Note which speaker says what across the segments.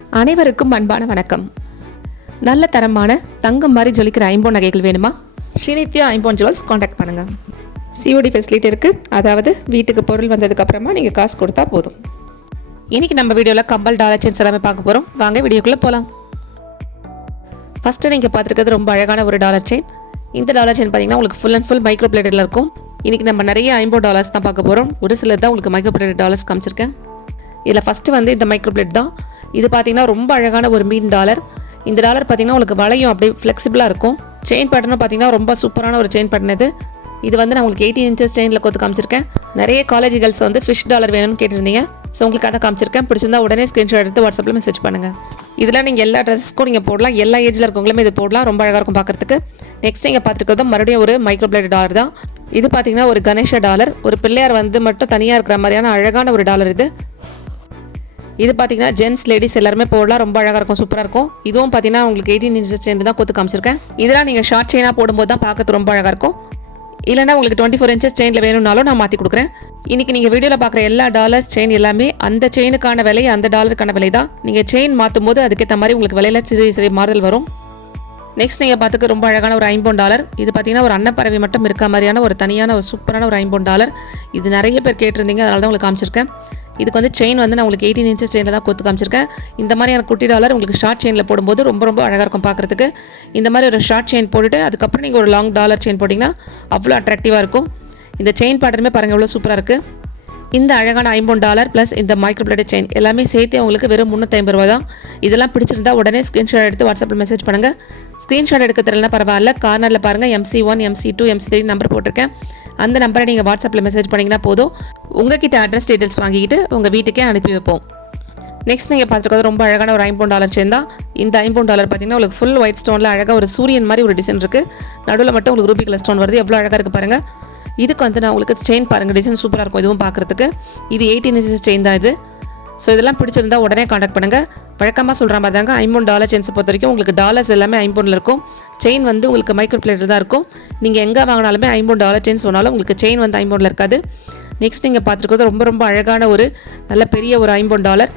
Speaker 1: அனைவருக்கும் அன்பான வணக்கம். நல்ல தரமான தங்கம் மாதிரி ஜொலிக்கிற ஐம்போன் நகைகள் வேணுமா? ஸ்ரீநித்யா ஐம்போன் ஜுவல்ஸ் காண்டாக்ட் பண்ணுங்க. சிஓடி ஃபெசிலிட்டி இருக்குது அதாவது வீட்டுக்கு பொருள் வந்ததுக்கு அப்புறமா நீங்கள் காசு கொடுத்தா போதும். இன்னைக்கு நம்ம வீடியோவில் கம்பல் டாலர் செயின்ஸ் எல்லாமே பார்க்க போகிறோம் வாங்க வீடியோக்குள்ளே போகலாம் ஃபஸ்ட்டு நீங்கள் பார்த்துருக்கிறது ரொம்ப அழகான ஒரு டாலர் செயின் இந்த டாலர் செயின் பார்த்தீங்கன்னா உங்களுக்கு ஃபுல் அண்ட் ஃபுல் மைக்ரோ பிளேட்டடில் இருக்கும். இன்றைக்கி நம்ம நிறைய ஐம்பது டாலர்ஸ் தான் பார்க்க போகிறோம் ஒரு சிலர் தான் உங்களுக்கு மைக்ரோ பிளேட் டாலர்ஸ் காமிச்சிருக்கேன். இதில் ஃபஸ்ட்டு வந்து இந்த மைக்ரோ பிளேட் தான். இது பார்த்தீங்கன்னா ரொம்ப அழகான ஒரு மீன் டாலர். இந்த டாலர் பார்த்தீங்கன்னா உங்களுக்கு வளையும் அப்படியே ஃப்ளெக்சிபிளாக இருக்கும். செயின் பேட்டர்னும் பார்த்தீங்கன்னா ரொம்ப சூப்பரான ஒரு செயின் பேட்டர்ன் இது. இது வந்து நான் உங்களுக்கு எயிட்டீன் இன்ச்சஸ் செயினில் கொத்து காமிச்சிருக்கேன். நிறைய காலேஜ் கேர்ள்ஸ் வந்து ஃபிஷ் டாலர் வேணும்னு கேட்டிருந்தீங்க. ஸோ உங்களுக்கு அதை காமிச்சிருக்கேன். பிடிச்சிருந்தா உடனே ஸ்க்ரீன்ஷாட் எடுத்து வாட்ஸ்அப்பில் மெசேஜ் பண்ணுங்கள் இதில் நீங்கள் எல்லா ட்ரெஸ்ஸுக்கும் நீங்கள் போடலாம். எல்லா ஏஜில் இருக்கவங்களுமே இது போடலாம். ரொம்ப அழகாக இருக்கும் பார்க்குறதுக்கு நெக்ஸ்ட் நீங்கள் பார்த்துருக்கிறது மறுபடியும் ஒரு மைக்ரோ பிளேட் டாலர் தான். இது பார்த்தீங்கன்னா ஒரு கணேஷ டாலர். ஒரு பிள்ளையார் வந்து மட்டும் தனியாக இருக்கிற மாதிரியான அழகான ஒரு டாலர் இது. இது பார்த்தீங்கன்னா ஜென்ஸ் லேடிஸ் எல்லாருமே போடலாம். ரொம்ப அழகாக இருக்கும் சூப்பராக இருக்கும். இதுவும் பார்த்தீங்கன்னா உங்களுக்கு எயிட்டீன் இன்ச்சஸ் செயின் தான் கொத்து காமிச்சிருக்கேன். இதெல்லாம் நீங்கள் ஷார்ட் செயினாக போடும்போது தான் பார்க்கறது ரொம்ப அழகாக இருக்கும். இல்லைனா உங்களுக்கு டுவெண்ட்டி ஃபோர் இன்ச்சஸ் செயினில் வேணும்னாலும் நான் மாற்றி கொடுக்குறேன். இன்றைக்கி நீங்கள் வீடியோவில் பார்க்குற எல்லா டாலர்ஸ் செயின் எல்லாமே அந்த செயினுக்கான விலை அந்த டாலருக்கான விலை தான். நீங்கள் செயின் மாற்றும் போது அதுக்கேற்ற மாதிரி உங்களுக்கு விலையில் சிறு சிறு மாறுதல் வரும். நெக்ஸ்ட் நீங்கள் பார்த்துக்க ரொம்ப அழகான ஒரு ஐம்பொன் டாலர் இது பார்த்தீங்கன்னா ஒரு அன்னப்பறவை மட்டும் இருக்க மாதிரியான ஒரு தனியான ஒரு சூப்பரான ஒரு ஐம்பொன் டாலர் இது நிறைய பேர் கேட்டிருந்தீங்க அதனால தான் உங்களுக்கு காமிச்சிருக்கேன். இதுக்கு வந்து செயின் வந்து நான் உங்களுக்கு எயிட்டீன் இன்ச்சஸ் செயினில் தான் கொடுத்து காமிச்சிருக்கேன். இந்த மாதிரியான குட்டி டாலர் உங்களுக்கு ஷார்ட் செயினில் போடும்போது ரொம்ப ரொம்ப அழகாக இருக்கும் பார்க்குறதுக்கு. இந்த மாதிரி ஒரு ஷார்ட் செயின் போட்டுட்டு அதுக்கப்புறம் நீங்கள் ஒரு லாங் டாலர் செயின் போட்டிங்கன்னா அவ்வளோ அட்ராக்டிவாக இருக்கும். இந்த செயின் பேட்டர்னுமே பாருங்கள் எவ்வளோ சூப்பராக இருக்குது இந்த அழகான ஐம்பொன் டாலர் ப்ளஸ் இந்த மைக்ரோ பிளேட் செயின் எல்லாமே சேர்த்து உங்களுக்கு வெறும் முந்நூற்றி ரூபா தான். இதெல்லாம் பிடிச்சிருந்தா உடனே ஸ்க்ரீன்ஷாட் எடுத்து வாட்ஸ்அப்பில் மெசேஜ் பண்ணுங்கள் ஸ்க்ரீன்ஷாட் எடுக்க தெரியலனா பரவாயில்ல. கார்னரில் பாருங்கள் MC one MC two MC three number போட்டிருக்கேன். அந்த நம்பரை நீங்கள் வாட்ஸ்அப்பில் மெசேஜ் பண்ணிங்கன்னா போதும். உங்ககிட்ட அட்ரஸ் டீட்டெயில்ஸ் வாங்கிக்கிட்டு உங்கள் வீட்டுக்கே அனுப்பி வைப்போம். நெக்ஸ்ட் நீங்கள் பார்த்துருக்கிறது ரொம்ப அழகான ஒரு ஐம்பவுண்ட் டாலர் சேர்ந்தா இந்த ஐம்பவுண்ட் டாலர் பார்த்தீங்கன்னா உங்களுக்கு ஃபுல் ஒயிட் ஸ்டோனில் அழகாக ஒரு சூரியன் மாதிரி ஒரு டிசைன் இருக்குது நடுவில் மட்டும் உங்களுக்கு ரூபி கலர் ஸ்டோன் வருது. எவ்வளோ அழகாக இருக்குது பாருங்கள் இதுக்கு வந்து நான் உங்களுக்கு செயின் பாருங்கள் டிசைன் சூப்பராக இருக்கும் இதுவும் பார்க்குறதுக்கு. இது எயிட்டீன் இன்ச்சஸ் செயின் தான் இது. ஸோ இதெல்லாம் பிடிச்சிருந்தா உடனே காண்டாக்ட் பண்ணுங்கள் வழக்கமாக சொல்கிற மாதிரி தாங்க ஐம்பவுண்ட் டாலர் செயின்ஸை பொறுத்த வரைக்கும் உங்களுக்கு டாலர்ஸ் எல்லாமே ஐம்பவுண்டில் இருக்கும். செயின் வந்து உங்களுக்கு மைக்ரோ பிளேட்டில் தான் இருக்கும். நீங்கள் எங்கே வாங்கினாலுமே ஐம்பவுண்ட் டாலர் செயின் சொன்னாலும் உங்களுக்கு செயின் வந்து ஐம்பவுண்டில் இருக்காது. நெக்ஸ்ட் நீங்கள் பார்த்துருக்கிறது ரொம்ப ரொம்ப அழகான ஒரு நல்ல பெரிய ஒரு ஐம்பொன் டாலர்.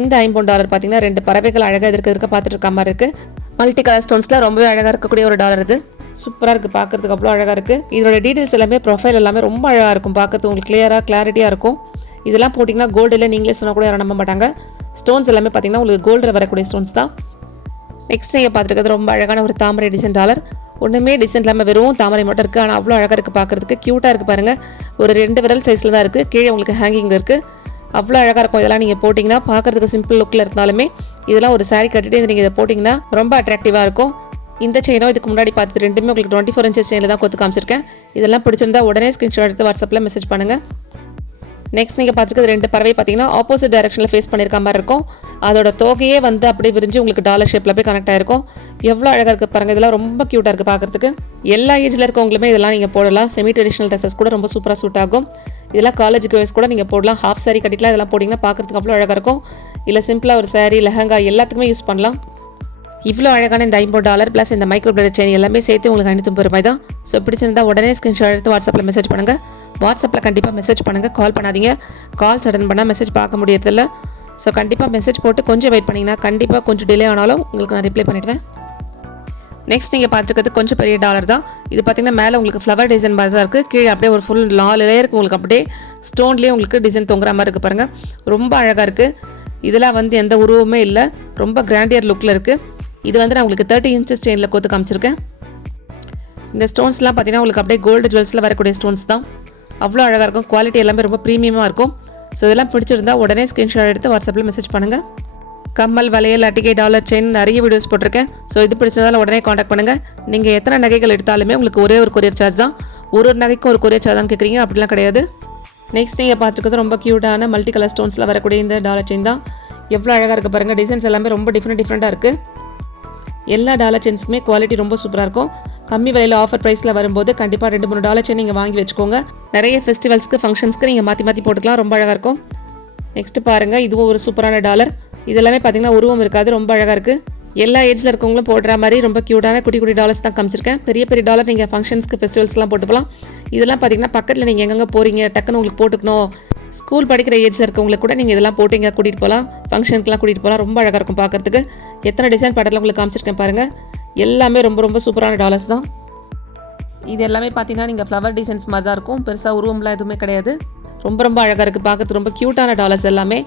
Speaker 1: இந்த ஐம்பொன் டாலர் பார்த்தீங்கன்னா ரெண்டு பறவைகள் அழகாக இருக்க இருக்க பார்த்துட்டு இருக்க மாதிரி இருக்குது மல்டி கலர் ஸ்டோன்ஸில் ரொம்பவே அழகாக இருக்கக்கூடிய ஒரு டாலர் இது. சூப்பராக இருக்குது பார்க்குறதுக்கு அவ்வளோ அழகாக இருக்குது இதோட டீட்டெயில்ஸ் எல்லாமே ப்ரொஃபைல் எல்லாமே ரொம்ப அழகாக இருக்கும் பார்க்குறது உங்களுக்கு கிளியராக கிளாரிட்டியாக இருக்கும். இதெல்லாம் போட்டிங்கன்னா கோல்டில் நீங்களே சொன்னால் கூட யாரும் நம்ப மாட்டாங்க. ஸ்டோன்ஸ் எல்லாமே பார்த்தீங்கன்னா உங்களுக்கு கோல்டில் வரக்கூடிய ஸ்டோன்ஸ் தான். நெக்ஸ்ட் நீங்கள் பார்த்துருக்கிறது ரொம்ப அழகான ஒரு தாமரை டிசைன் டாலர். ஒன்றுமே டிசைன் இல்லாமல் வெறும் தாமரை மட்டும் இருக்குது ஆனால் அவ்வளோ அழகாக இருக்குது பார்க்குறதுக்கு க்யூட்டாக இருக்குது பாருங்கள் ஒரு ரெண்டு விரல் சைஸில் தான் இருக்குது கீழே உங்களுக்கு ஹேங்கிங் இருக்குது அவ்வளோ அழகாக இருக்கும். இதெல்லாம் நீங்கள் போட்டிங்கன்னா பார்க்குறதுக்கு சிம்பிள் லுக்கில் இருந்தாலுமே இதெல்லாம் ஒரு சாரீ கட்டிட்டு நீங்கள் இதை போட்டிங்கன்னா ரொம்ப அட்ராக்டிவாக இருக்கும். இந்த செயினும் இதுக்கு முன்னாடி பார்த்து ரெண்டுமே உங்களுக்கு டுவெண்ட்டி ஃபோர் இன்ச்சஸ் செயினில் தான் கொத்து காமிச்சிருக்கேன். இதெல்லாம் பிடிச்சிருந்தா உடனே ஸ்க்ரீன்ஷாட் எடுத்து வாட்ஸ்அப்பில் மெசேஜ் பண்ணுங்கள் நெக்ஸ்ட் நீங்கள் பார்த்துருக்கிறது ரெண்டு பறவை பார்த்தீங்கன்னா ஆப்போசிட் டைரக்ஷனில் ஃபேஸ் பண்ணியிருக்க மாதிரி இருக்கும். அதோட தோகையே வந்து அப்படியே விரிஞ்சு உங்களுக்கு டாலர் ஷேப்பில் போய் கனெக்ட் ஆயிருக்கும். எவ்வளோ அழகாக இருக்குது பாருங்கள் இதெல்லாம் ரொம்ப க்யூட்டாக இருக்குது பார்க்குறதுக்கு. எல்லா ஏஜில் இருக்கவங்களுமே இதெல்லாம் நீங்கள் போடலாம். செமி ட்ரெடிஷ்னல் ட்ரெஸ்ஸஸ் கூட ரொம்ப சூப்பராக சூட் ஆகும். இதெல்லாம் காலேஜ் கேர்ள்ஸ் கூட நீங்கள் போடலாம். ஹாஃப் சாரி கட்டிக்கலாம் இதெல்லாம் போட்டிங்கன்னா பார்க்குறதுக்கு அவ்வளோ அழகாக இருக்கும். இல்லை சிம்பிளாக ஒரு சாரீ லெஹங்கா எல்லாத்துக்குமே யூஸ் பண்ணலாம். இவ்வளோ அழகான இந்த ஐம்பது டாலர் ப்ளஸ் இந்த மைக்ரோ பிளட் செயின் எல்லாமே சேர்த்து உங்களுக்கு ஐநூற்றி ரூபாய் தான். ஸோ பிடிச்சிருந்தா உடனே ஸ்க்ரீன்ஷாட் எடுத்து வாட்ஸ்அப்பில் மெசேஜ் பண்ணுங்கள் வாட்ஸ்அப்பில் கண்டிப்பாக மெசேஜ் பண்ணுங்கள் கால் பண்ணாதீங்க. கால்ஸ் அட்டன் பண்ணால் மெசேஜ் பார்க்க முடியறதில்ல. ஸோ கண்டிப்பாக மெசேஜ் போட்டு கொஞ்சம் வெயிட் பண்ணிங்கன்னா கண்டிப்பாக கொஞ்சம் டிலே ஆனாலும் உங்களுக்கு நான் ரிப்ளை பண்ணிவிடுவேன் நெக்ஸ்ட் நீங்கள் பார்த்துருக்கிறது கொஞ்சம் பெரிய டாலர் தான். இது பார்த்தீங்கன்னா மேலே உங்களுக்கு ஃப்ளவர் டிசைன் மாதிரி தான் இருக்குது கீழே அப்படியே ஒரு ஃபுல் நாலு லேயருக்கு உங்களுக்கு அப்படியே. ஸ்டோன்லேயே உங்களுக்கு டிசைன் தொங்குற மாதிரி இருக்குது பாருங்கள் ரொம்ப அழகாக இருக்குது இதெல்லாம் வந்து எந்த உருவமே இல்லை. ரொம்ப கிராண்டியர் லுக்கில் இருக்குது இது வந்து நான் உங்களுக்கு தேர்ட்டி இன்ச்சஸ் செயினில் கோத்து காமிச்சிருக்கேன். இந்த ஸ்டோன்ஸ்லாம் பார்த்தீங்கன்னா உங்களுக்கு அப்படியே கோல்டு ஜுவல்ஸில் வரக்கூடிய ஸ்டோன்ஸ் தான். அவ்வளோ அழகாக இருக்கும். குவாலிட்டி எல்லாமே ரொம்ப ப்ரீமியமாக இருக்கும். ஸோ இதெல்லாம் பிடிச்சிருந்தா உடனே ஸ்க்ரீன்ஷாட் எடுத்து வாட்ஸ்அப்பில் மெசேஜ் பண்ணுங்கள் கம்மல் வளையல் அட்டிகை டாலர் செயின் நிறைய வீடியோஸ் போட்டிருக்கேன். ஸோ இது பிடிச்சதால உடனே காண்டாக்ட் பண்ணுங்கள் நீங்கள் எத்தனை நகைகள் எடுத்தாலுமே உங்களுக்கு ஒரே ஒரு கொரியர் சார்ஜ் தான். ஒரு ஒரு நகைக்கும் ஒரு கொரியர் சார்ஜ் தான் கேட்குறீங்க அப்படிலாம் கிடையாது. நெக்ஸ்ட் நீங்கள் பார்த்துருக்கிறது ரொம்ப க்யூட்டான மல்டி கலர் ஸ்டோன்ஸில் வரக்கூடிய இந்த டாலர் செயின் தான். எவ்வளோ அழகாக இருக்குது பாருங்கள் டிசைன்ஸ் எல்லாமே ரொம்ப டிஃப்ரெண்ட் டிஃப்ரெண்ட்டாக இருக்குது எல்லா டாலர் செயின்ஸுமே குவாலிட்டி ரொம்ப சூப்பராக இருக்கும். கம்மி விலையில் ஆஃபர் ப்ரைஸில் வரும்போது கண்டிப்பாக ரெண்டு மூணு டாலர் செயின் நீங்கள் வாங்கி வச்சுக்கோங்க. நிறைய ஃபெஸ்டிவல்ஸ்க்கு ஃபங்க்ஷன்ஸ்க்கு நீங்கள் மாற்றி மாற்றி போட்டுக்கலாம். ரொம்ப அழகாக இருக்கும். நெக்ஸ்ட்டு பாருங்கள் இதுவும் ஒரு சூப்பரான டாலர் இதெல்லாமே பார்த்தீங்கன்னா உருவம் இருக்காது ரொம்ப அழகாக இருக்குது எல்லா ஏஜில் இருக்கவங்களும் போடுற மாதிரி ரொம்ப க்யூட்டான குட்டி குட்டி டாலர்ஸ் தான் காமிச்சிருக்கேன். பெரிய பெரிய டாலர் நீங்கள் ஃபங்க்ஷன்ஸ்க்கு ஃபெஸ்டிவல்ஸ்லாம் போட்டு போகலாம் இதெல்லாம் பார்த்தீங்கன்னா பக்கத்தில் நீங்கள் எங்கெங்கே போகிறீங்க டக்குன்னு உங்களுக்கு போட்டுக்கணும். ஸ்கூல் படிக்கிற ஏஜில் இருக்கவங்களுக்கு கூட நீங்கள் இதெல்லாம் போட்டு இங்கே கூட்டிகிட்டு போகலாம் ஃபங்க்ஷனுக்குலாம் கூட்டிகிட்டு போகலாம் ரொம்ப அழகாக இருக்கும் பார்க்குறதுக்கு. எத்தனை டிசைன் படத்தில் உங்களுக்கு காமிச்சிருக்கேன் பாருங்கள் எல்லாமே ரொம்ப ரொம்ப சூப்பரான டாலர்ஸ் தான். இது எல்லாமே பார்த்தீங்கன்னா நீங்கள் ஃப்ளவர் டிசைன்ஸ் மாதிரி தான் இருக்கும். பெருசாக உருவம்லாம் எதுவுமே கிடையாது. ரொம்ப ரொம்ப அழகாக இருக்குது பார்க்கறது ரொம்ப க்யூட்டான டாலர்ஸ் எல்லாமே.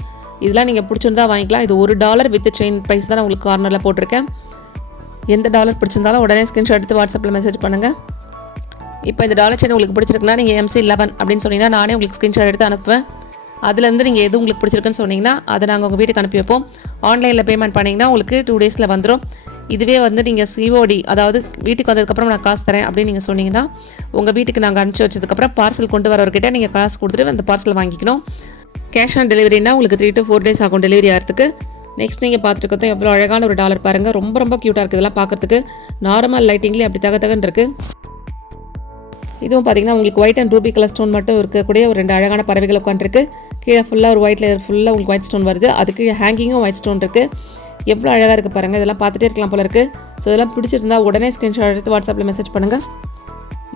Speaker 1: இதெல்லாம் நீங்கள் பிடிச்சிருந்தா வாங்கிக்கலாம். இது ஒரு டாலர் வித் செயின் ப்ரைஸ் தான் நான் உங்களுக்கு கார்னரில் போட்டிருக்கேன். எந்த டாலர் பிடிச்சிருந்தாலும் உடனே ஸ்க்ரீன்ஷாட் எடுத்து வாட்ஸ்அப்பில் மெசேஜ் பண்ணுங்கள் இப்போ இந்த டாலர் செயின் உங்களுக்கு பிடிச்சிருக்குன்னா நீங்கள் எம்சி லெவன் அப்படின்னு சொன்னீங்கன்னா நானே உங்களுக்கு ஸ்க்ரீன்ஷாட் எடுத்து அனுப்புவேன். அதுலேருந்து நீங்கள் எது உங்களுக்கு பிடிச்சிருக்குன்னு சொன்னீங்கன்னா அதை நாங்கள் உங்கள் வீட்டுக்கு அனுப்பி வைப்போம். ஆன்லைனில் பேமெண்ட் பண்ணிங்கன்னா உங்களுக்கு டூ டேஸில் வந்துடும் இதுவே வந்து நீங்கள் சிஓடி அதாவது வீட்டுக்கு வந்ததுக்கப்புறம் நான் காசு தரேன் அப்படின்னு நீங்கள் சொன்னீங்கன்னா உங்கள் வீட்டுக்கு நாங்கள் அனுப்பிச்சி வச்சதுக்கப்புறம் பார்சல் கொண்டு வரவர்கிட்ட நீங்கள் காசு கொடுத்துட்டு அந்த பார்சல் வாங்கிக்கணும். கேஷ் ஆன் டெலிவரினா உங்களுக்கு த்ரீ டு ஃபோர் டேஸ் ஆகும் டெலிவரி ஆகிறதுக்கு. நெக்ஸ்ட் நீங்கள் பார்த்துருக்கதும் எவ்வளோ அழகான ஒரு டாலர் பாருங்கள் ரொம்ப ரொம்ப க்யூட்டாக இருக்குது இதெல்லாம் பார்க்குறதுக்கு நார்மல் லைட்டிங்லேயே அப்படி தக தகன்னு இருக்குது இதுவும் பார்த்தீங்கன்னா உங்களுக்கு white and ruby colour stone மட்டும் இருக்கக்கூடிய ஒரு ரெண்டு அழகான பறவைகள் உட்காந்துருக்கு கீழே ஃபுல்லாக ஒரு ஒயிட் லேயர் ஃபுல்லாக உங்களுக்கு ஒயிட் ஸ்டோன் வருது. அதுக்கு ஹேங்கிங்கும் ஒயிட் ஸ்டோன் இருக்குது எவ்வளோ அழகாக இருக்குது பாருங்கள் இதெல்லாம் பார்த்துட்டே இருக்கலாம் போல இருக்குது ஸோ இதெல்லாம் பிடிச்சிருந்தா உடனே ஸ்க்ரீன்ஷாட் எடுத்து வாட்ஸ்அப்பில் மெசேஜ் பண்ணுங்கள்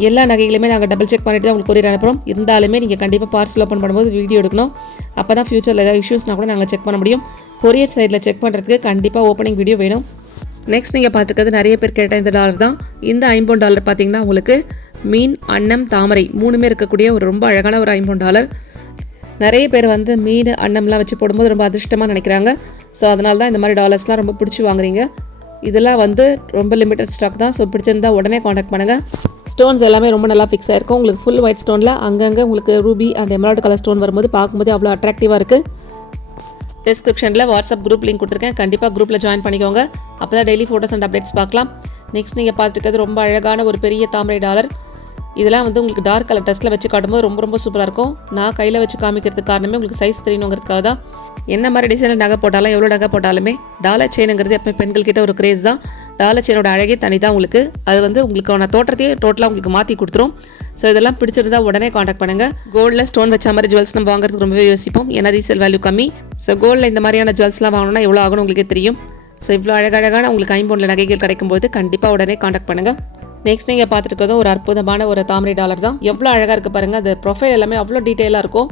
Speaker 1: எல்லா நகைகளுமே நாங்கள் டபுள் செக் பண்ணிட்டு தான் உங்களுக்கு கொரியர் அனுப்புகிறோம் இருந்தாலுமே நீங்கள் கண்டிப்பாக பார்சல் ஓப்பன் பண்ணும்போது வீடியோ எடுக்கணும். அப்போ தான் ஃபியூச்சரில் ஏதாவது இஷ்யூஸ்னால் கூட நாங்கள் செக் பண்ண முடியும். கொரியர் சைடில் செக் பண்ணுறதுக்கு கண்டிப்பாக ஓப்பனிங் வீடியோ வேணும். நெக்ஸ்ட் நீங்கள் பார்த்துருக்கிறது நிறைய பேர் கேட்ட இந்த டாலர் தான். இந்த ஐம்பது டாலர் பார்த்தீங்கன்னா உங்களுக்கு மீன் அன்னம் தாமரை மூணுமே இருக்கக்கூடிய ஒரு ரொம்ப அழகான ஒரு ஐம்பது டாலர் நிறைய பேர் வந்து மீன் அன்னம்லாம் வச்சு போடும்போது ரொம்ப அதிர்ஷ்டமாக நினைக்கிறாங்க. ஸோ அதனால தான் இந்த மாதிரி டாலர்ஸ்லாம் ரொம்ப பிடிச்சி வாங்குறீங்க. இதெல்லாம் வந்து ரொம்ப லிமிட்டட் ஸ்டாக் தான். ஸோ பிடிச்சிருந்தா உடனே காண்டாக்ட் பண்ணுங்கள் ஸ்டோன்ஸ் எல்லாமே ரொம்ப நல்லா ஃபிக்ஸ் ஆயிருக்கும். உங்களுக்கு ஃபுல் ஒயிட் ஸ்டோனில் அங்கங்கே உங்களுக்கு ruby and emerald colour stone வரும்போது பார்க்கும்போது அவ்வளோ அட்ராக்டிவாக இருக்குது டிஸ்கிரிப்ஷனில் வாட்ஸ்அப் குரூப் லிங்க் கொடுத்துருக்கேன். கண்டிப்பாக குரூப்பில் ஜாயின் பண்ணிக்கோங்க. அப்போ தான் டெய்லி ஃபோட்டோஸ் அண்ட் அப்டேட்ஸ் பார்க்கலாம். நெக்ஸ்ட் நீங்கள் பார்த்துருக்கிறது ரொம்ப அழகான ஒரு பெரிய தாமரை டாலர் இதெல்லாம் வந்து உங்களுக்கு டார்க் கலர் டெஸ்ட்டில் வச்சு காட்டும்போது ரொம்ப ரொம்ப சூப்பராக இருக்கும். நான் கையில் வச்சு காமிக்கிறதுக்கு காரணமே உங்களுக்கு சைஸ் தெரியணுங்கிறதுக்காக தான். என்ன மாதிரி டிசைனில் நகை போட்டாலும் எவ்வளோ நகை போட்டாலுமே டாலர் செயினுங்கிறது எப்போ பெண்கள்கிட்ட ஒரு கிரேஸ் தான். டாலர் செயினோட அழகே தனி தான் உங்களுக்கு. அது வந்து உங்களுக்கான தோற்றத்தையே டோட்டலாக உங்களுக்கு மாற்றி கொடுத்துரும். ஸோ இதெல்லாம் பிடிச்சிருந்தா உடனே காண்டாக்ட் பண்ணுங்கள் கோல்டில் ஸ்டோன் வச்ச மாதிரி ஜுவல்ஸ் நம்ம வாங்குறதுக்கு ரொம்பவே யோசிப்போம். ஏன்னா ரீசேல் வேல்யூ கம்மி. ஸோ கோல்டில் இந்த மாதிரியான ஜுவல்ஸ்லாம் வாங்கணும்னா எவ்வளோ ஆகணும் உங்களுக்கே தெரியும். ஸோ இவ்வளோ அழகழகான உங்களுக்கு ஐம்பொன்னில் நகைகள் கிடைக்கும்போது கண்டிப்பாக உடனே காண்டாக்ட் பண்ணுங்கள் நெக்ஸ்ட் நீங்கள் பார்த்துருக்கதும் ஒரு அற்புதமான ஒரு தாமரை டாலர் தான். எவ்வளோ அழகாக இருக்குது பாருங்கள் அந்த ப்ரொஃபைல் எல்லாமே அவ்வளோ டீட்டெயிலாக இருக்கும்.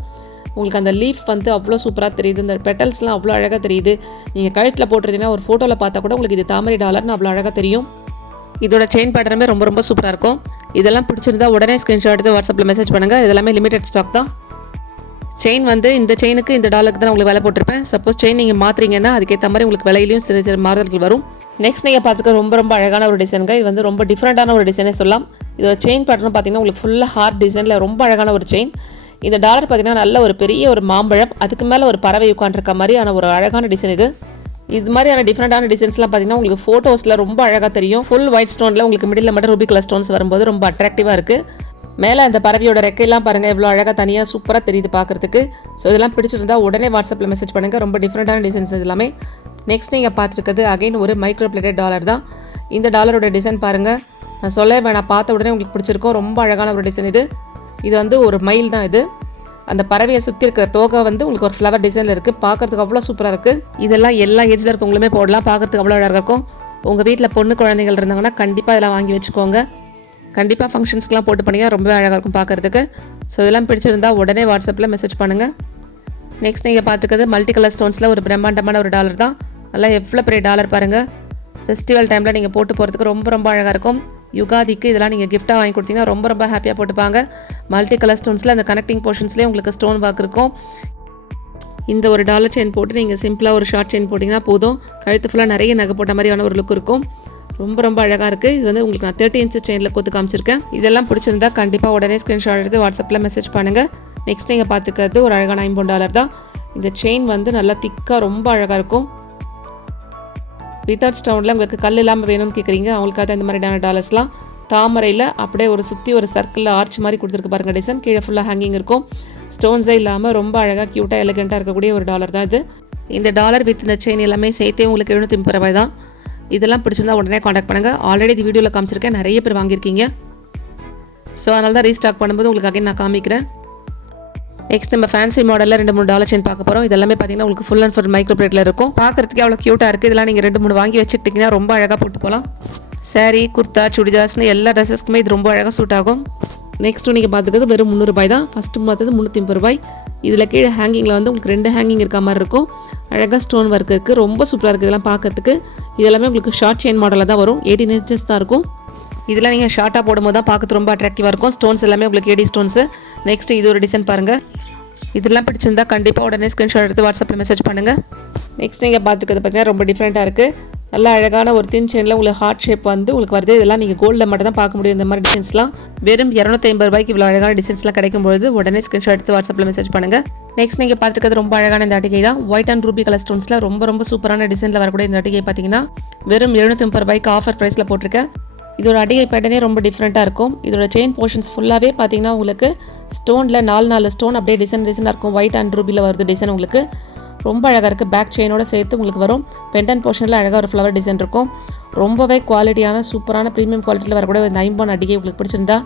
Speaker 1: உங்களுக்கு அந்த லீஃப் வந்து அவ்வளோ சூப்பராக தெரியுது. இந்த பெட்டல்ஸ்லாம் அவ்வளோ அழகாக தெரியுது. நீங்கள் கழுத்தில் போட்டிருந்தீங்கன்னா ஒரு ஃபோட்டோவில் பார்த்தா கூட உங்களுக்கு இது தாமரை டாலர்னு அவ்வளோ அழகாக தெரியும். இதோட செயின் பேட்டர்மே ரொம்ப ரொம்ப சூப்பராக இருக்கும். இதெல்லாம் பிடிச்சிருந்தா உடனே ஸ்க்ரீன்ஷாட் எடுத்து வாட்ஸ்அப்பில் மெசேஜ் பண்ணுங்கள் இதெல்லாமே லிமிடெட் ஸ்டாக் தான். செயின் வந்து இந்த செயினுக்கு இந்த டாலருக்கு தான் உங்களுக்கு விலை போட்டிருப்பேன். சப்போஸ் செயின் நீங்கள் மாற்றுறீங்கன்னா அதுக்கேற்ற மாதிரி உங்களுக்கு விலையிலையும் சிறு சிறு மாறுதல்கள் வரும். நெக்ஸ்ட் நீங்கள் பார்த்துக்க ரொம்ப ரொம்ப அழகான ஒரு டிசைனுங்க இது வந்து ரொம்ப டிஃப்ரெண்ட்டான ஒரு டிசைனே சொல்லலாம். இதோட செயின் பேட்டர்னு பார்த்தீங்கன்னா உங்களுக்கு ஃபுல்லாக ஹார்ட் டிசைனில் ரொம்ப அழகான ஒரு செயின் இந்த டாலர் பார்த்தீங்கன்னா நல்ல ஒரு பெரிய ஒரு மாம்பழம். அதுக்கு மேலே ஒரு பறவை உட்காந்துருக்க மாதிரியான ஒரு அழகான டிசைன் இது. இது மாதிரியான டிஃப்ரெண்டான டிசைன்ஸ்லாம் பார்த்தீங்கன்னா உங்களுக்கு ஃபோட்டோஸில் ரொம்ப அழகாக தெரியும். ஃபுல் ஒயிட் ஸ்டோனில் உங்களுக்கு மிடில் மட்டும் ரூபி கலர் ஸ்டோன்ஸ் வரும்போது ரொம்ப அட்ராக்டிவாக இருக்குது மேலே அந்த பறவையோட ரெக்கையெல்லாம் பாருங்கள் எவ்வளோ அழகாக தனியாக சூப்பராக தெரியுது பார்க்குறதுக்கு ஸோ இதெல்லாம் பிடிச்சிருந்தா உடனே வாட்ஸ்அப்பில் மெசேஜ் பண்ணுங்கள் ரொம்ப டிஃப்ரெண்ட்டான டிசைன்ஸ் எல்லாமே நெக்ஸ்ட் நீங்கள் பார்த்துருக்கிறது அகைன் ஒரு மைக்ரோ பிளேட்டட் டாலர் தான். இந்த டாலரோட டிசைன் பாருங்கள் நான் சொல்ல நான் பார்த்த உடனே உங்களுக்கு பிடிச்சிருக்கும். ரொம்ப அழகான ஒரு டிசைன் இது. இது வந்து ஒரு மயில் தான் இது. அந்த பறவையை சுற்றி இருக்கிற தோகை வந்து உங்களுக்கு ஒரு ஃப்ளவர் டிசைனில் இருக்குது பார்க்கறதுக்கு அவ்வளோ சூப்பராக இருக்குது இதெல்லாம் எல்லா ஏஜில் இருக்கவங்களுமே போடலாம். பார்க்கறதுக்கு அவ்வளோ அழகாக இருக்கும். உங்கள் வீட்டில் பொண்ணு குழந்தைகள் இருந்தாங்கன்னா கண்டிப்பாக இதெல்லாம் வாங்கி வச்சுக்கோங்க. கண்டிப்பாக ஃபங்க்ஷன்ஸ்க்கெலாம் போட்டு பண்ணிங்க ரொம்பவே அழகாக இருக்கும் பார்க்கறதுக்கு. ஸோ இதெல்லாம் பிடிச்சிருந்தா உடனே வாட்ஸ்அப்பில் மெசேஜ் பண்ணுங்கள் நெக்ஸ்ட் நீங்கள் பார்த்துக்கிறது மல்டி கலர் ஸ்டோன்ஸில் ஒரு பிரம்மாண்டமான ஒரு டாலர் தான். நல்லா எவ்வளோ பெரிய டாலர் பாருங்கள் ஃபெஸ்டிவல் டைமில் நீங்கள் போட்டு போகிறதுக்கு ரொம்ப ரொம்ப அழகாக இருக்கும். யுகாதிக்கு இதெல்லாம் நீங்கள் கிஃப்ட்டாக வாங்கி கொடுத்தீங்கன்னா ரொம்ப ரொம்ப ஹாப்பியாக போட்டுப்பாங்க. மல்டி கலர் ஸ்டோன்ஸில் அந்த கனெக்டிங் போர்ஷன்ஸ்லேயே உங்களுக்கு ஸ்டோன் ஒர்க் இருக்கும். இந்த ஒரு டாலர் செயின் போட்டு நீங்கள் சிம்பிளாக ஒரு ஷார்ட் செயின் போட்டிங்கன்னா போதும். கழுத்து ஃபுல்லாக நிறைய நகை போட்ட மாதிரியான ஒரு லுக் இருக்கும். ரொம்ப ரொம்ப அழகாக இருக்குது இது வந்து உங்களுக்கு நான் தேர்ட்டி இன்ச் செயினில் கொத்து காமிச்சிருக்கேன். இதெல்லாம் பிடிச்சிருந்தா கண்டிப்பாக உடனே ஸ்க்ரீன்ஷாட் எடுத்து வாட்ஸ்அப்பில் மெசேஜ் பண்ணுங்கள் நெக்ஸ்ட் நீங்கள் பார்த்துக்கிறது ஒரு அழகான ஐம்பது டாலர் தான். இந்த செயின் வந்து நல்லா திக்காக ரொம்ப அழகாக இருக்கும். வித்தவுட் ஸ்டவுனில் உங்களுக்கு கல் இல்லாமல் வேணும்னு கேட்குறீங்க அவங்களுக்காக இந்த மாதிரியான டாலர்ஸ்லாம் தாமரையில் அப்படியே ஒரு சுற்றி ஒரு சர்க்கிளில் ஆர்ச் மாதிரி கொடுத்துருக்கு பாருங்கள் டிசைன் கீழே ஃபுல்லாக ஹேங்கிங் இருக்கும். ஸ்டோன்ஸே இல்லாமல் ரொம்ப அழகாக க்யூட்டாக எலகெண்ட்டாக இருக்கக்கூடிய ஒரு டாலர் தான் இது. இந்த டாலர் வித் இந்த செயின் எல்லாமே சேர்த்தே உங்களுக்கு எழுநூற்றி முப்பது ரூபாய் தான் இதெல்லாம் பிடிச்சிருந்தா உடனே காண்டாக்ட் பண்ணுங்கள் ஆல்ரெடி இது வீடியோவில் காமிச்சிருக்கேன். நிறைய பேர் வாங்கியிருக்கீங்க. ஸோ அதனால தான் ரீஸ்டாக் பண்ணும்போது உங்களுக்கு அகைன் நான் காமிக்கிறேன். நெக்ஸ்ட் நம்ம ஃபேன்சி மாடலில் ரெண்டு மூணு டாலர் செயின் பார்க்க போகிறோம் இதெல்லாமே பார்த்தீங்கன்னா உங்களுக்கு ஃபுல் அண்ட் ஃபுல் மைக்ரோ பிளேட்டில் இருக்கும். பார்க்குறதுக்கே அவ்வளோ க்யூட்டாக இருக்குது இதெல்லாம் நீங்கள் ரெண்டு மூணு வாங்கி வச்சுக்கிட்டிங்கன்னா ரொம்ப அழகாக போட்டு போகலாம் saree குர்தா சுடிதாஸ்னு எல்லா ட்ரெஸ்ஸஸ்க்குமே இது ரொம்ப அழகாக சூட் ஆகும். நெக்ஸ்ட்டு நீங்கள் பார்த்துக்கிறது வெறும் முந்நூறுபாய் தான். ஃபஸ்ட்டு பார்த்தது முந்நூற்றி ஐம்பது ரூபாய். இதில் கீழே ஹேங்கிங்கில் வந்து உங்களுக்கு ரெண்டு ஹேங்கிங் இருக்க மாதிரி இருக்கும். அழகாக ஸ்டோன் ஒர்க் இருக்குது ரொம்ப சூப்பராக இருக்குது இதெல்லாம் பார்க்குறதுக்கு. இதெல்லாமே உங்களுக்கு ஷார்ட் செயின் மாடலில் தான் வரும். எயிட்டீன் இன்ச்சஸ் தான் இருக்கும். இதெல்லாம் நீங்கள் ஷார்ட்டாக போடும்போது தான் பார்க்கறது ரொம்ப அட்ராக்டிவாக இருக்கும். ஸ்டோன்ஸ் எல்லாமே உங்களுக்கு ஏடி ஸ்டோன்ஸு நெக்ஸ்ட் இது ஒரு டிசைன் பாருங்கள் இதெல்லாம் பிடிச்சிருந்தா கண்டிப்பாக உடனே ஸ்க்ரீன்ஷாட் எடுத்து வாட்ஸ்அப்பில் மெசேஜ் பண்ணுங்கள் நெக்ஸ்ட் நீங்கள் பார்த்துக்கிறது பார்த்தீங்கன்னா ரொம்ப டிஃப்ரெண்ட்டாக இருக்குது நல்ல அழகான ஒரு தின் செயினில் உங்களுக்கு ஹார்ட் ஷேப் வந்து உங்களுக்கு வருது. இதெல்லாம் நீங்கள் கோல்டில் மட்டும் தான் பார்க்க முடியும். இந்த மாதிரி டிசைன்ஸ்லாம் வெறும் இரநூத்தி ஐம்பது ரூபாய்க்கு இவ்வளோ அழகான டிசைன்ஸ்லாம் கிடைக்கும்போது உடனே ஸ்க்ரீன்ஷாட் எடுத்து வாட்ஸ்அப்பில் மெசேஜ் பண்ணுங்கள் நெக்ஸ்ட் நீங்கள் பார்த்துக்கிறது ரொம்ப அழகான இந்த அட்டிகை தான். ஒயிட் அண்ட் ரூபி கலர் ஸ்டோன்ஸில் ரொம்ப ரொம்ப சூப்பரான டிசைனில் வரக்கூடிய இந்த அட்டிகை பார்த்தீங்கன்னா வெறும் எழுநூற்றி ஐம்பது ரூபாய்க்கு ஆஃபர் ப்ரைஸில் போட்டிருக்கேன். இதோட அடிகை பேட்டர்னே ரொம்ப டிஃப்ரெண்ட்டாக இருக்கும். இதோட செயின் போர்ஷன்ஸ் ஃபுல்லாகவே பார்த்தீங்கன்னா உங்களுக்கு ஸ்டோனில் நாலு நாலு ஸ்டோன் அப்படியே டிசைன் டிசைனாக இருக்கும். ஒயிட் அண்ட் ரூபியில் வருது டிசைன் உங்களுக்கு. ரொம்ப அழகாக இருக்குது பேக் செயினோட சேர்த்து உங்களுக்கு வரும். பெண்டன் போர்ஷனில் அழகாக ஒரு ஃப்ளவர் டிசைன் இருக்கும். ரொம்பவே குவாலிட்டியான சூப்பரான ப்ரீமியம் குவாலிட்டியில் வரக்கூடிய இந்த ஐம்பான் அடிகை உங்களுக்கு பிடிச்சிருந்தா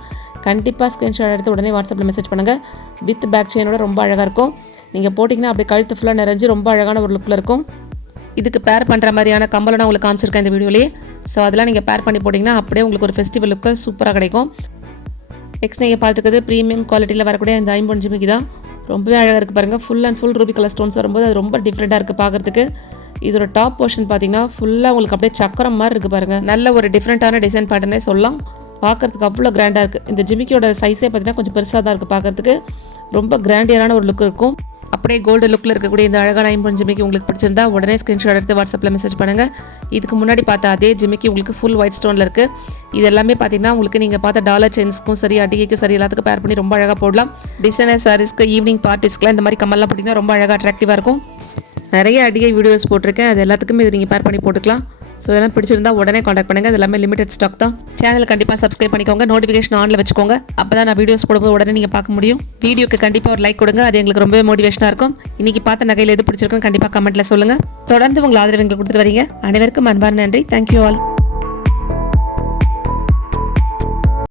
Speaker 1: கண்டிப்பாக ஸ்க்ரீன்ஷாட் எடுத்து உடனே வாட்ஸ்அப்பில் மெசேஜ் பண்ணுங்கள் வித் பேக் செயினோட ரொம்ப அழகாக இருக்கும். நீங்கள் போட்டிங்கன்னா அப்படியே கழுத்து ஃபுல்லாக நிறைஞ்சு ரொம்ப அழகான ஒரு லுக்கில் இருக்கும். இதுக்கு பேர் பண்ணுற மாதிரியான கம்பளம் நான் உங்களுக்கு காமிச்சிருக்கேன் இந்த வீடியோலேயே. ஸோ அதெல்லாம் நீங்கள் பேர் பண்ணி போட்டிங்கன்னா அப்படியே உங்களுக்கு ஒரு ஃபெஸ்டிவல் லுக்கு சூப்பராக கிடைக்கும். நெக்ஸ்ட் நீங்கள் பார்த்துருக்குது ப்ரீமியம் குவாலிட்டியில் வரக்கூடிய இந்த ஐம்பொன் ஜிமிக்கு தான். ரொம்பவே அழகாக இருக்குது பாருங்கள் full and full ruby colour stones வரும்போது அது ரொம்ப டிஃப்ரெண்ட்டாக இருக்குது பார்க்குறதுக்கு இதோட டாப் போர்ஷன் பார்த்தீங்கன்னா ஃபுல்லாக உங்களுக்கு அப்படியே சக்கரம் மாதிரி இருக்குது பாருங்கள் நல்ல ஒரு டிஃப்ரெண்ட்டான டிசைன் பேட்டர்னே சொல்லலாம். பார்க்கறதுக்கு அவ்வளோ கிராண்டாக இருக்குது இந்த ஜிமிக்கியோட சைஸே பார்த்தீங்கன்னா கொஞ்சம் பெருசாக தான் இருக்குது பார்க்குறதுக்கு ரொம்ப கிராண்டியரான ஒரு லுக் இருக்கும். அப்படியே கோல்டு லுக்கில் இருக்கக்கூடிய இந்த அழகான ஐம்பன் ஜிமிக்கு உங்களுக்கு பிடிச்சிருந்தா உடனே ஸ்க்ரீன்ஷாட் எடுத்து வாட்ஸ்அப்பில் மெசேஜ் பண்ணுங்கள் இதுக்கு முன்னாடி பார்த்த அதே ஜிமிக்கு உங்களுக்கு ஃபுல் ஒயிட் ஸ்டோனில் இருக்குது இது எல்லாமே பார்த்தீங்கன்னா உங்களுக்கு நீங்கள் பார்த்த டாலர் செயின்ஸ்க்கும் சரி அடிகைக்கும் சரி எல்லாத்துக்கும் பேர் பண்ணி ரொம்ப அழகாக போடலாம். டிசைனர் சாரீஸ்க்கு ஈவினிங் பார்ட்டிஸ்க்குலாம் இந்த மாதிரி கம்மல்லாம் போட்டிங்கன்னா ரொம்ப அழகாக அட்ராக்டிவாக இருக்கும். நிறைய அடிகை வீடியோஸ் போட்டிருக்கேன். அது எல்லாத்துக்குமே இது நீங்கள் பேர் பண்ணி போட்டுக்கலாம். ஸோ இதெல்லாம் பிடிச்சிருந்தா உடனே காண்டாக்ட் பண்ணுங்கள் இது எல்லாமே லிமிடெட் ஸ்டாக் தான். சேனல் கண்டிப்பாக சப்ஸ்கிரைப் பண்ணிக்கோங்க. நோட்டிஃபிகேஷன் ஆனில் வச்சுக்கோங்க. அப்போ தான் நான் வீடியோஸ் போடும்போது உடனே நீங்கள் பார்க்க முடியும். வீடியோக்கு கண்டிப்பாக ஒரு லைக் கொடுங்க. அது எங்களுக்கு ரொம்பவே மோட்டிவேஷனாக இருக்கும். இன்னைக்கு பார்த்த நகையில் எது பிடிச்சிருக்குன்னு கண்டிப்பாக கமெண்ட்டில் சொல்லுங்கள் தொடர்ந்து உங்கள் ஆதரவு எங்களுக்கு கொடுத்துட்டு வரீங்க. அனைவருக்கும் அன்பான நன்றி. Thank you all